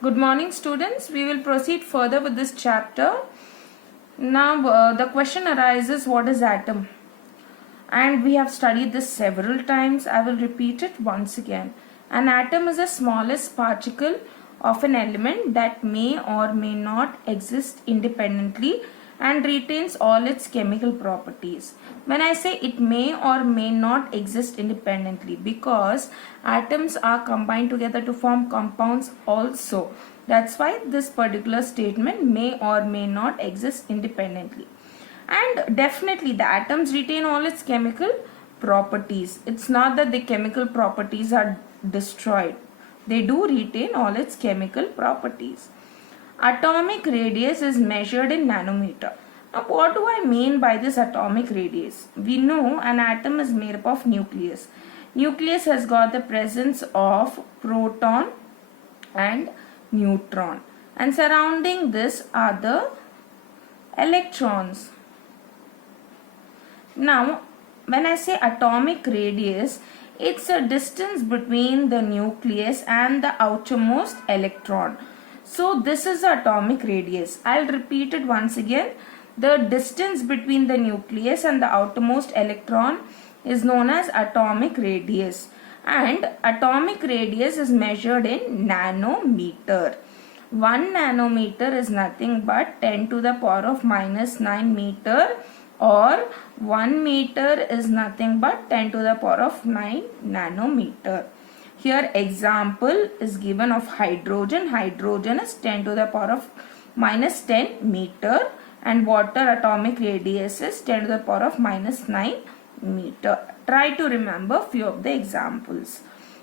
Good morning, students. We will proceed further with this chapter. Now, the question arises, what is atom? And we have studied this several times. I will repeat it once again. An atom is the smallest particle of an element that may or may not exist independently and retains all its chemical properties. When I say it may or may not exist independently, because atoms are combined together to form compounds also. That's why this particular statement may or may not exist independently. And definitely the atoms retain all its chemical properties. It's not that the chemical properties are destroyed. They do retain all its chemical properties. Atomic radius is measured in nanometer. Now what do I mean by this atomic radius? We know an atom is made up of nucleus. Nucleus has got the presence of proton and neutron. And surrounding this are the electrons. Now, when I say atomic radius, it's a distance between the nucleus and the outermost electron. So, this is the atomic radius. I'll repeat it once again. The distance between the nucleus and the outermost electron is known as atomic radius. And atomic radius is measured in nanometer. 1 nanometer is nothing but 10 to the power of minus 9 meter, or 1 meter is nothing but 10 to the power of 9 nanometer. Here example is given of hydrogen. Hydrogen is 10 to the power of minus 10 meter, and water atomic radius is 10 to the power of minus 9 meter. Try to remember few of the examples.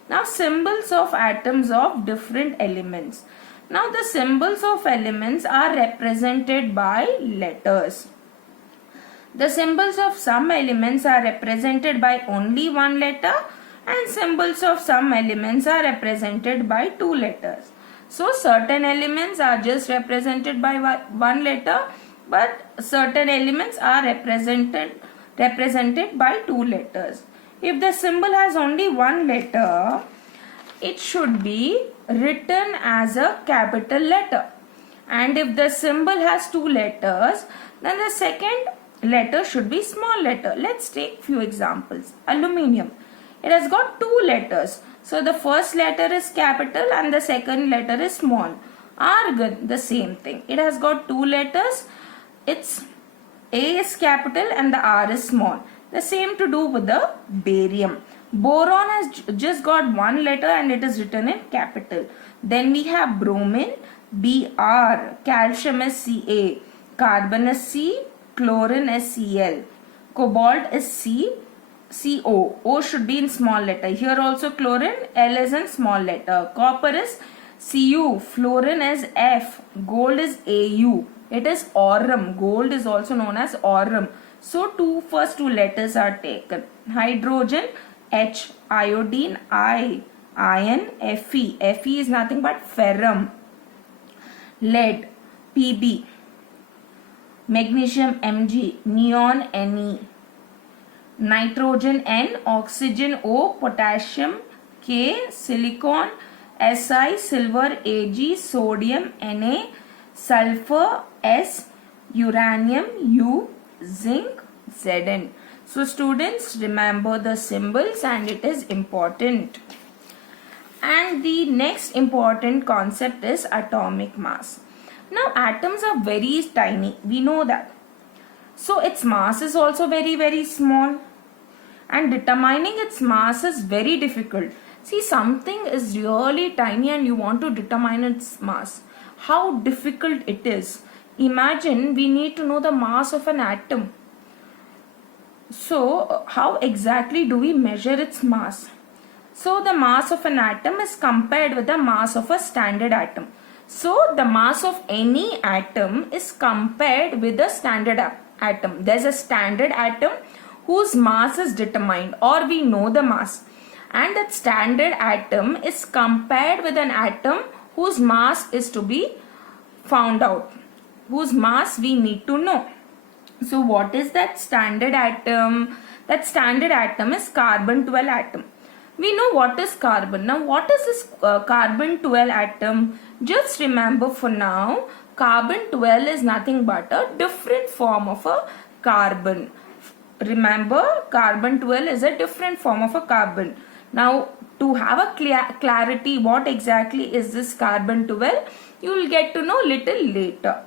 Now symbols of atoms of different elements. Now the symbols of elements are represented by letters. The symbols of some elements are represented by only one letter, and symbols of some elements are represented by two letters. So certain elements are just represented by one letter, but certain elements are represented by two letters. If the symbol has only one letter, it should be written as a capital letter. And if the symbol has two letters, then the second letter should be small letter. Let's take few examples. Aluminium. It has got two letters. So the first letter is capital and the second letter is small. Argon, the same thing. It has got two letters. Its A is capital and the R is small. The same to do with the barium. Boron has just got one letter and it is written in capital. Then we have bromine, Br. Calcium is Ca. Carbon is C. Chlorine is Cl. Cobalt is C. Co. O should be in small letter. Here also chlorine, L is in small letter. Copper is Cu. Fluorine is F. Gold is Au. It is aurum. Gold is also known as aurum. So first two letters are taken. Hydrogen, H. Iodine, I. Iron, Fe. Fe is nothing but ferrum. Lead, Pb. Magnesium, Mg. Neon, Ne. Nitrogen, N. Oxygen, O. Potassium, K. Silicon, Si. Silver, Ag. Sodium, Na. Sulfur, S. Uranium, U. Zinc, Zn. So students, remember the symbols and it is important. And the next important concept is atomic mass. Now atoms are very tiny, we know that. So its mass is also very small, and determining its mass is very difficult. See, something is really tiny and you want to determine its mass. How difficult it is. Imagine we need to know the mass of an atom. So how exactly do we measure its mass? So the mass of an atom is compared with the mass of a standard atom. So the mass of any atom is compared with the standard atom. There's a standard atom whose mass is determined, or we know the mass. And that standard atom is compared with an atom whose mass is to be found out, whose mass we need to know. So what is that standard atom? That standard atom is carbon 12 atom. We know what is carbon. Now what is this carbon 12 atom? Just remember for now, carbon 12 is nothing but a different form of a carbon. Remember, carbon 12 is a different form of a carbon. Now to have a clarity what exactly is this carbon 12, you will get to know little later.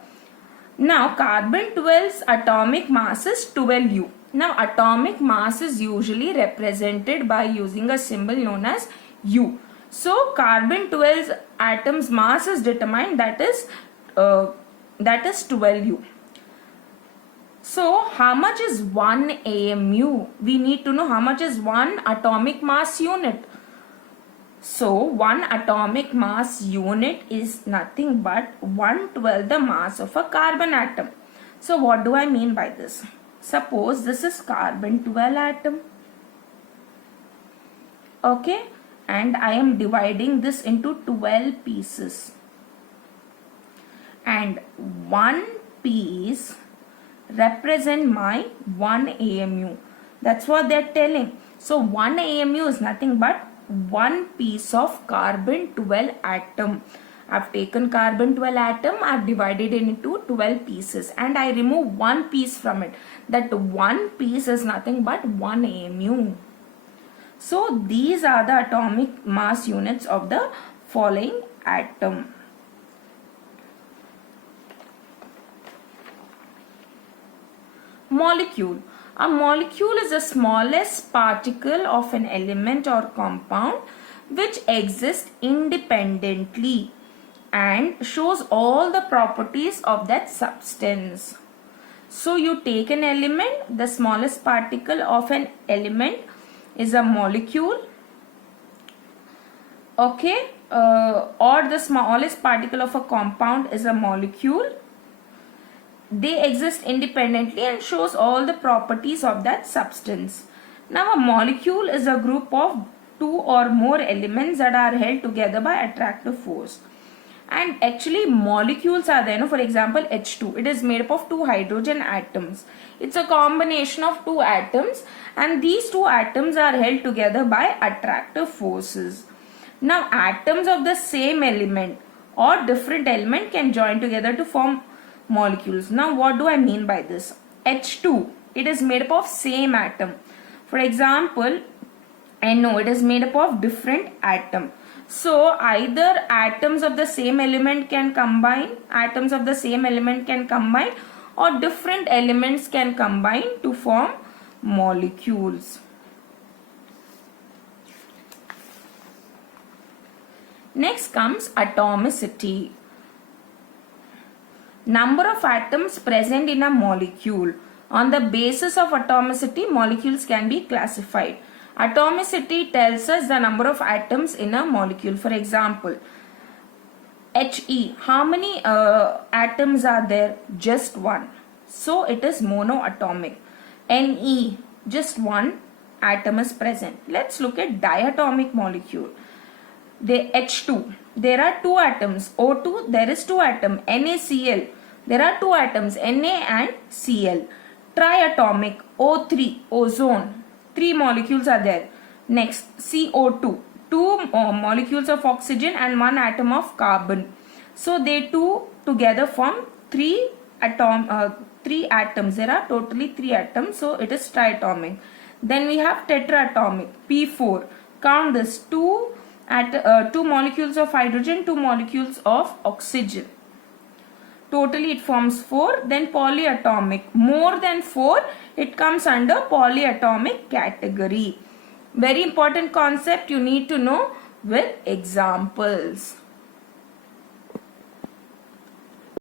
Now carbon 12's atomic mass is 12U. Now atomic mass is usually represented by using a symbol known as U. So carbon 12's atom's mass is determined, that is 12U. So how much is 1 AMU? We need to know how much is 1 atomic mass unit. So 1 atomic mass unit is nothing but 1/12 the mass of a carbon atom. So what do I mean by this? Suppose this is carbon 12 atom. Okay, and I am dividing this into 12 pieces. And one piece represent my 1 AMU. That's what they're telling. So 1 AMU is nothing but one piece of carbon 12 atom. I've taken carbon 12 atom, I've divided it into 12 pieces and I remove one piece from it. That one piece is nothing but 1 AMU. So these are the atomic mass units of the following atom. Molecule. A molecule is the smallest particle of an element or compound which exists independently and shows all the properties of that substance. So you take an element, the smallest particle of an element is a molecule, okay, or the smallest particle of a compound is a molecule. They exist independently and shows all the properties of that substance. Now a molecule is a group of two or more elements that are held together by attractive force. And actually molecules are there, for example H2, it is made up of two hydrogen atoms. It's a combination of two atoms and these two atoms are held together by attractive forces. Now atoms of the same element or different element can join together to form molecules. Now what do I mean by this? H2, it is made up of same atom. For example NO, it is made up of different atom. So either atoms of the same element can combine, or different elements can combine to form molecules. Next comes atomicity. Number of atoms present in a molecule. On the basis of atomicity, molecules can be classified. Atomicity tells us the number of atoms in a molecule. For example, He, how many atoms are there? Just one. So it is monoatomic. Ne, just one atom is present. Let's look at diatomic molecule. The H2, there are two atoms. O2, there is two atoms. NaCl, there are two atoms. Na and Cl. Triatomic, O3, ozone, three molecules are there. Next, CO2, two molecules of oxygen and one atom of carbon. So they two together form three atoms. There are totally three atoms, so it is triatomic. Then we have tetraatomic, P4. Count this, two molecules of hydrogen, two molecules of oxygen. Totally it forms 4. Then polyatomic, more than 4, it comes under polyatomic category. Very important concept, you need to know with examples.